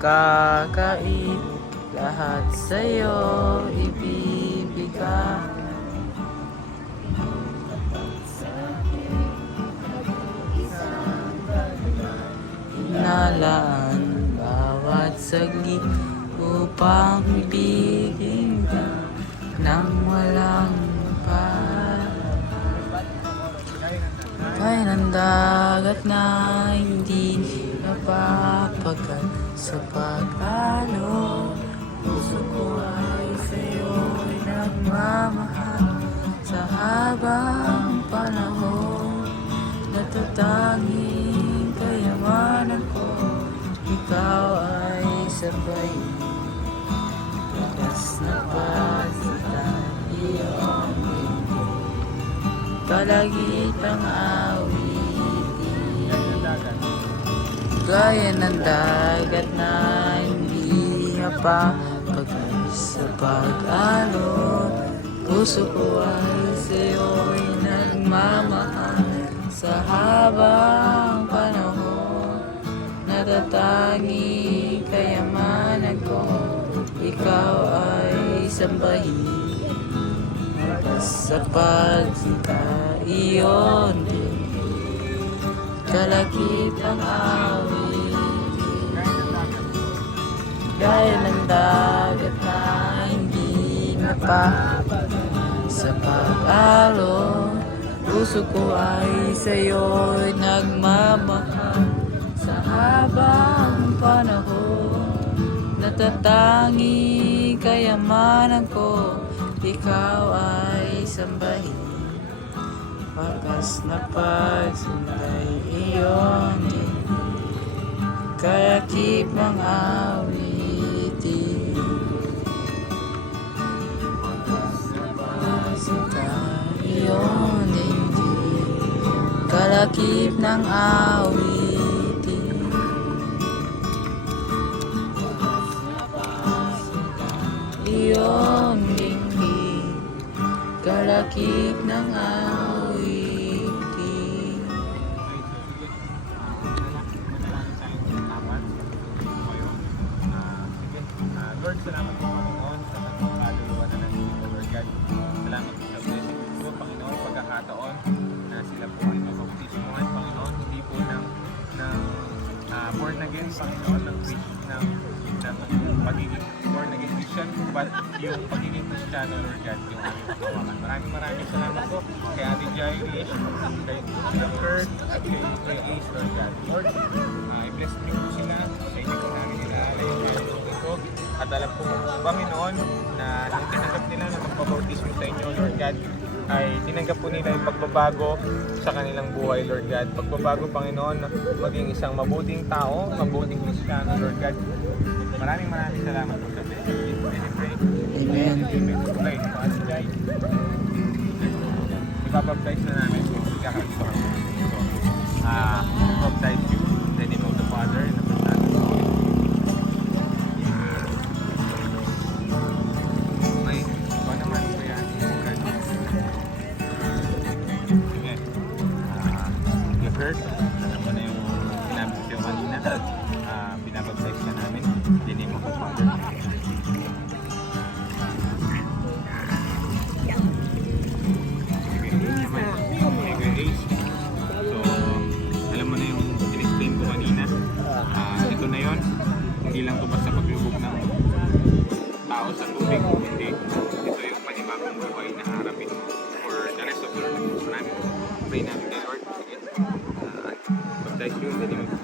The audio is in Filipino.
kakain, lahat sa'yo ibibigay. Nalaan bawat saglit upang ibigin ka nang walang Kaya ng dagat na hindi napapagal sa pag-alon. Puso ko ay sa'yo'y nagmamahal sa habang panahon. Natatanging kayamanan ko, ikaw ay sabay. Lakas na pagsitan iyong kalagitang awitin, gaya ng dagat na hindi napapagal sa pag-alon. Puso ko ay sa'yo'y nagmamahal sa habang panahon. Natatanging kayamanan ko, ikaw ay sambahin. Sa pagsinta iyon din, kalakip ang awit, gaya ng dagat na hindi napapagal sa pag-alon. Puso ko ay sa'yo'y nagmamahal sa habang panahon. Natatangi kayamanan ko, ikaw ay sambahin. Wakas na pagsunday iyon din, kalakip ang awitin. Wakas na pagsunday iyon din, kalakip ng awitin. Wakas na pagsunday iyon din, kalakip ng awitin. Lord, salamat po Panginoon sa tanong kaluluwa na nandito, Lord God. Salamat po sa blessing po, Panginoon, pagkakataon na sila po ay mabautismuhan, Panginoon, hindi po ng born again, Panginoon, ng pagiging born again Christian, but yung pagiging Kristiyano, Lord God, yung aming pagkawakan. Maraming salamat po kay Ate Jairish, kay Kurt, at kay Ace, Lord God. Lord, i-bless niyo po sila, sa inyo po namin inaalay yung kaluluwa ko. At alam po, Panginoon, na nung tinanggap nila na magpabautismo sa inyo, Lord God, ay tinanggap po nila yung pagbabago sa kanilang buhay, Lord God. Pagbabago, Panginoon, maging isang mabuting tao, mabuting Kristiyano, Lord God. Maraming salamat po sa blessing. Amen. Pray. Ate Jai, ibabaptize na namin kung kakalisto kami. Baptize you in the name of the Father, and of the Son, and of the Holy Spirit. Okay, ikaw naman, Kuya. Sige. You heard, alam mo na yung sinabi ko kanina, binabaptize na namin in the name of the Father. Ito na yon, hindi lang ito basta paglubog ng tao sa tubig, hindi. Ito yung panibagong buhay na harapin mo for the rest of your life. Maraming pray namin kay Lord. Sige, baptize you in the name of